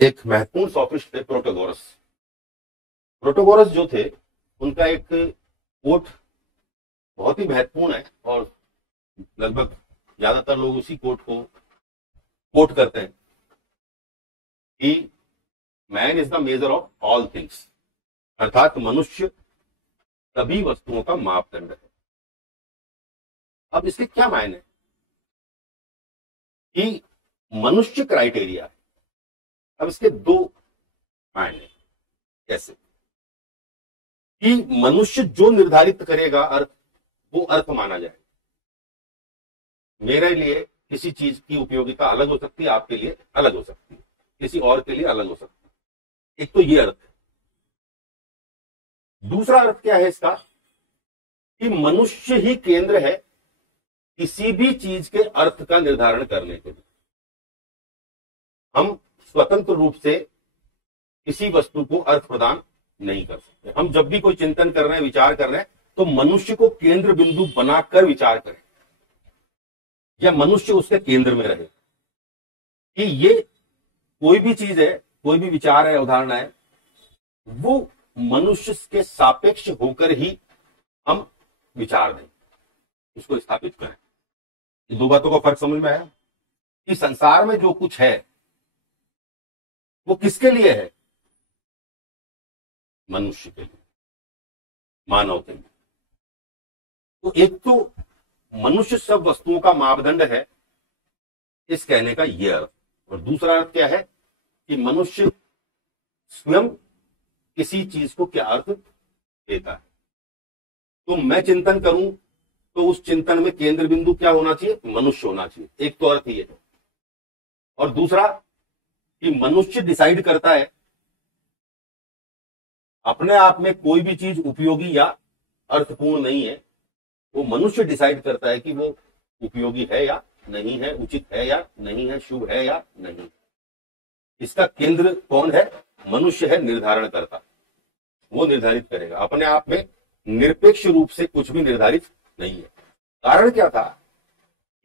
एक महत्वपूर्ण सोफिस्ट थे प्रोटोगोरस। प्रोटोगोरस जो थे उनका एक कोट बहुत ही महत्वपूर्ण है और लगभग ज्यादातर लोग उसी कोट को कोट करते हैं कि man is the measure of all things, अर्थात मनुष्य सभी वस्तुओं का मापदंड है। अब इसके क्या मायने कि मनुष्य क्राइटेरिया है। अब इसके दो मायने कैसे कि मनुष्य जो निर्धारित करेगा अर्थ, वो अर्थ माना जाए। मेरे लिए किसी चीज की उपयोगिता अलग हो सकती है, आपके लिए अलग हो सकती है, किसी और के लिए अलग हो सकती है। एक तो ये अर्थ है। दूसरा अर्थ क्या है इसका कि मनुष्य ही केंद्र है किसी भी चीज के अर्थ का निर्धारण करने के लिए। हम स्वतंत्र रूप से किसी वस्तु को अर्थ प्रदान नहीं कर सकते। हम जब भी कोई चिंतन कर रहे हैं, विचार कर रहे हैं, तो मनुष्य को केंद्र बिंदु बनाकर विचार करें या मनुष्य उसके केंद्र में रहे कि ये कोई भी चीज है, कोई भी विचार है, उदाहरण है, वो मनुष्य के सापेक्ष होकर ही हम विचार दें, उसको स्थापित करें। इन दो बातों का फर्क समझ में आया कि संसार में जो कुछ है वो किसके लिए है? मनुष्य के लिए, मानव के लिए। तो एक तो मनुष्य सब वस्तुओं का मापदंड है, इस कहने का यह अर्थ। और दूसरा अर्थ क्या है कि मनुष्य स्वयं किसी चीज को क्या अर्थ देता है। तो मैं चिंतन करूं तो उस चिंतन में केंद्र बिंदु क्या होना चाहिए? मनुष्य होना चाहिए। एक तो अर्थ ये है। और दूसरा कि मनुष्य डिसाइड करता है अपने आप में कोई भी चीज उपयोगी या अर्थपूर्ण नहीं है, वो मनुष्य डिसाइड करता है कि वो उपयोगी है या नहीं है, उचित है या नहीं है, शुभ है या नहीं। इसका केंद्र कौन है? मनुष्य है, निर्धारण करता। वो निर्धारित करेगा। अपने आप में निरपेक्ष रूप से कुछ भी निर्धारित नहीं है। कारण क्या था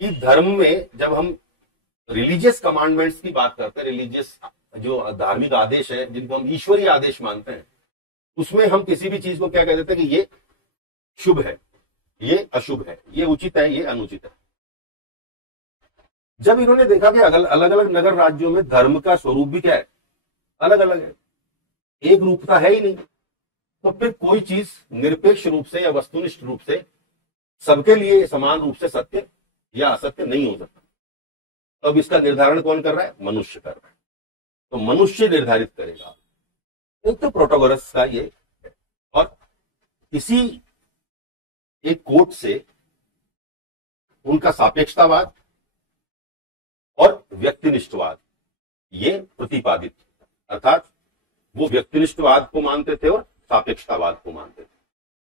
कि धर्म में जब हम रिलीजियस कमांडमेंट्स की बात करते हैं, रिलीजियस जो धार्मिक आदेश है जिनको हम ईश्वरीय आदेश मानते हैं, उसमें हम किसी भी चीज को क्या कह देते हैं कि ये शुभ है, ये अशुभ है, ये उचित है, ये अनुचित है। जब इन्होंने देखा कि अलग अलग नगर राज्यों में धर्म का स्वरूप भी क्या है, अलग अलग है, एक रूपता है ही नहीं, तो फिर कोई चीज निरपेक्ष रूप से या वस्तुनिष्ठ रूप से सबके लिए समान रूप से सत्य या असत्य नहीं हो सकता। तो अब इसका निर्धारण कौन कर रहा है? मनुष्य कर रहा है। तो मनुष्य निर्धारित करेगा। एक तो प्रोटोगोरस का ये है। और इसी एक कोट से उनका सापेक्षतावाद और व्यक्तिनिष्ठवाद ये प्रतिपादित, अर्थात वो व्यक्तिनिष्ठवाद को मानते थे और सापेक्षतावाद को मानते थे।